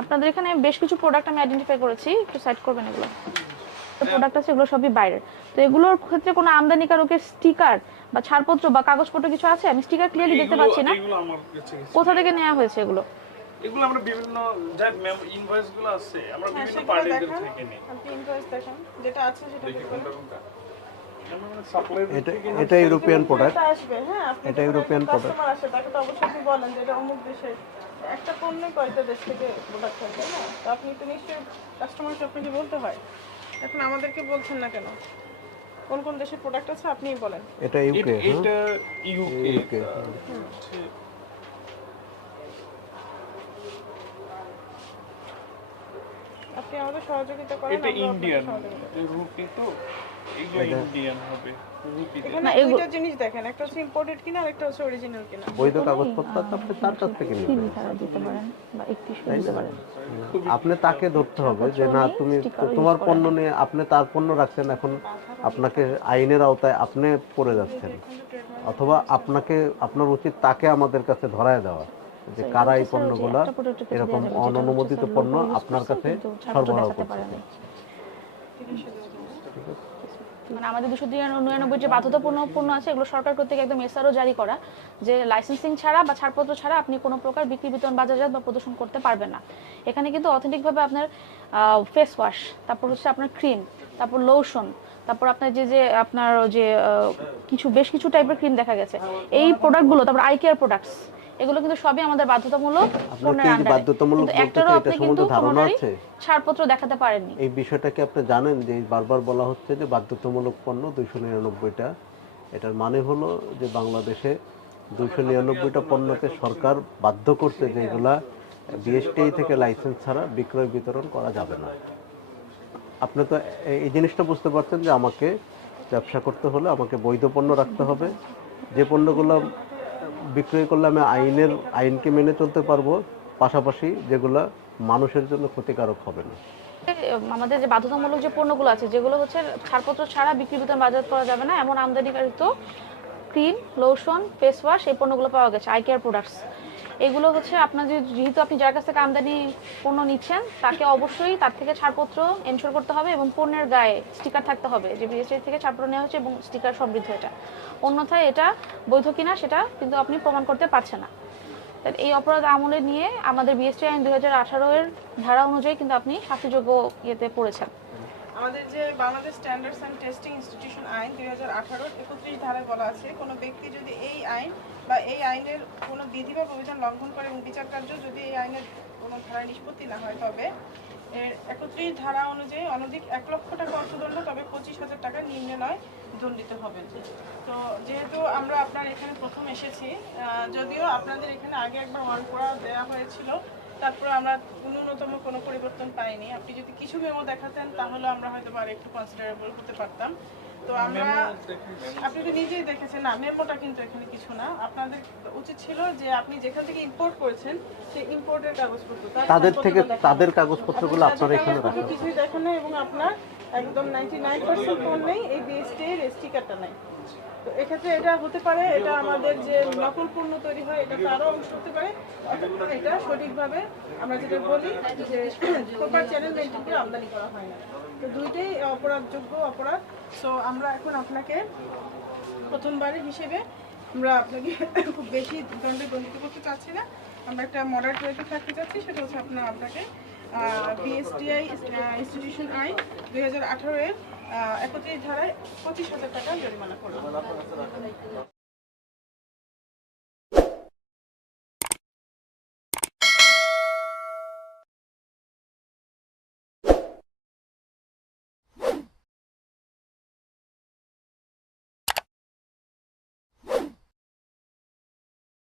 আপনাদের এখানে বেশ কিছু প্রোডাক্ট আমি আইডেন্টিফাই করেছি, একটু সাইড করবেন এগুলো। প্রোডাক্ট আছে এগুলো সবই বাইরের। তো এগুলোর ক্ষেত্রে কোনো আমদানিকারকের স্টিকার বা ছাড়পত্র বা কাগজপত্র কিছু আছে? আমি স্টিকার ক্লিয়ারলি দেখতে পাচ্ছি না। এগুলো আমার কাছে কোথা থেকে নেওয়া হয়েছে এগুলো? এগুলো আমরা বিভিন্ন ইনভয়েস গুলো আছে আমরা বিভিন্ন পার্টিদের থেকে নিই। আপনি ইনভয়েস দেখেন, যেটা আছে সেটা দেখুন। এটা ইউরোপিয়ান প্রোডাক্ট। আসবে, হ্যাঁ, আপনি এটা ইউরোপিয়ান প্রোডাক্ট। কাস্টমার আসে তাকে তো অবশ্যই আপনি বলেন যে এটা অমুক দেশের। একটা পণ্য কয়টা দেশ থেকে প্রোডাক্ট হয়, তাই না? তো আপনি তো নিশ্চয়ই কাস্টমারকে আপনাকে বলতে হয়। এখন আমাদেরকে বলছেন না কেন? কোন কোন দেশের প্রোডাক্ট আছে আপনিই বলেন। এটা ইউকে। এটা ইউকে। আপনি আমাদের সহযোগিতা করেন। এটা ইন্ডিয়ান রুপি, তো এগুলো ইন্ডিয়ান হবে রুপি। এখানে দুইটা জিনিস দেখেন, একটা হচ্ছে ইম্পোর্টেড কিনা আর একটা হচ্ছে অরিজিনাল কিনা। বৈধ কাগজপত্র আপনি তার কাছ থেকে নেবেন। সিভি ছাড়া দিতে পারেন বা 31 দিতে পারেন। আপনি তাকে ধরতে হবে যে না তুমি তোমার পণ্য নিয়ে আপনি তার পণ্য রাখছেন, এখন আপনাকে আইনের আওতায় আপনি পড়ে যাচ্ছেন, অথবা আপনার উচিত তাকে আমাদের কাছে ধরায় দেওয়া যে কারা এই পণ্যগুলা এরকম অননুমোদিত পণ্য আপনার কাছে সরবরাহ করছে। মানে আমাদের 299 যে বাধ্যতাপূর্ণ পণ্য আছে এগুলো সরকার কর্তৃক একদম এসআরও জারি করা, যে লাইসেন্সিং ছাড়া বা ছাড়পত্র ছাড়া আপনি কোনো প্রকার বিক্রি, বিতরণ, বাজারজাত বা প্রদর্শন করতে পারবেন না। এখানে কিন্তু অথেন্টিকভাবে আপনার ফেস ওয়াশ, তারপর হচ্ছে আপনার ক্রিম, তারপর লোশন, তারপর আপনার যে আপনার যে বেশ কিছু টাইপের ক্রিম দেখা গেছে, এই প্রোডাক্টগুলো, তারপর আই কেয়ার প্রোডাক্টস, এগুলো কিন্তু সবই আমাদের বাধ্যতামূলক পণ্যের আন্ডারে। বাধ্যতামূলক বলতে একটারও এটা আপনি কিন্তু সম্বন্ধে ধারণা আছে? ছাড়পত্র দেখাতে পারেননি। এই বিষয়টা কি আপনি জানেন যে বারবার বলা হচ্ছে যে বাধ্যতামূলক পণ্য 299টা? এটার মানে হলো যে বাংলাদেশে 299টা পণ্যকে সরকার বাধ্য করছে যে এগুলা বিএসটিআই থেকে লাইসেন্স ছাড়া বিক্রয় বিতরণ করা যাবে না। আপনি তো এই জিনিসটা বুঝতে পারছেন যে আমাকে ব্যবসা করতে হলে আমাকে বৈধ পণ্য রাখতে হবে, যে পণ্যগুলো বিক্রয় করলে আমি আইনকে মেনে চলতে পারবো, পাশাপাশি যেগুলো মানুষের জন্য ক্ষতিকারক হবে না। আমাদের যে বাধ্যতামূলক যে পণ্যগুলো আছে যেগুলো হচ্ছে ছাড়পত্র ছাড়া বিক্রি, বিতরণ, বাজারজাত করা যাবে না এমন আমদানিকৃত ক্রিম, লোশন, ফেস ওয়াশ, এই পণ্যগুলো পাওয়া গেছে, আই কেয়ার প্রোডাক্টস। এগুলো হচ্ছে আপনার যেহেতু আপনি যার কাছ থেকে আমদানি পণ্য নিচ্ছেন তাকে অবশ্যই তার থেকে ছাড়পত্র এনশোর করতে হবে এবং পণ্যের গায়ে স্টিকার থাকতে হবে যে বিএসটিআই থেকে ছাড়পত্র নেওয়া হচ্ছে এবং স্টিকার সমৃদ্ধ এটা। অন্যথায় এটা বৈধ কিনা সেটা কিন্তু আপনি প্রমাণ করতে পারছেন না। এই অপরাধ আমলে নিয়ে আমাদের বিএসটিআই আইন 2018 এর ধারা অনুযায়ী কিন্তু আপনি শাস্তিযোগ্য ইয়েতে পড়েছেন। আমাদের যে Bangladesh standards and testing institution আইন 2018 31 ধারায় বলা আছে, কোনো ব্যক্তি যদি এই আইন বা এই আইনের কোনো বিধি বা প্রবিধান লঙ্ঘন করে এবং বিচার কার্য যদি এই আইনের কোনো ধারায় নিষ্পত্তি না হয়, তবে এর 31 ধারা অনুযায়ী অনধিক 1 লক্ষ টাকা অর্থদণ্ড, তবে 25,000 টাকা নিম্নে নয় দণ্ডিত হবেন। তো যেহেতু আমরা আপনার এখানে প্রথম এসেছি, যদিও আপনাদের এখানে আগে একবার ওয়ার্ন করা দেওয়া হয়েছিল, তারপরে আমরা ন্যূনতম কোনো পরিবর্তন পাইনি। আপনি যদি কিছু মেমো দেখাতেন তাহলে আমরা হয়তো আর একটু কনসিডারেবল করতে পারতাম। তো আমরা, আপনি তো নিজেই দেখেছেন না, মেমোটা কিন্তু এখানে কিছু না। আপনাদের উচিত ছিল যে আপনি যেখান থেকে ইম্পোর্ট করেছেন সেই ইম্পোর্টের কাগজপত্র, তাদের কাগজপত্রগুলো আপনারা এখানে রাখেন। কিছুই দেখেন না এবং আপনার একদম 99% পণ্যেই এই বিএসটিআই এর স্টিকারটা নাই। তো এক্ষেত্রে এটা হতে পারে, এটা আমাদের যে নকল পণ্য তৈরি হয় এটা তারও অংশ হতে পারে, অথবা এটা সঠিকভাবে আমরা যেটা বলি যে প্রপার চ্যানেল মেনটেন করে আমদানি করা হয় না। তো দুইটাই অপরাধযোগ্য অপরাধ। সো আমরা এখন আপনাকে প্রথমবারের হিসেবে আমরা আপনাকে খুব বেশি দণ্ডে দণ্ডিত করতে চাচ্ছি না, আমরা একটা মডারেট রেটে থাকতে চাচ্ছি। সেটা হচ্ছে আপনাকে বিএসটিআই ইনস্টিটিউশন আইন 2018 এর 31 ধারায় 25,000 টাকা জরিমানা করব।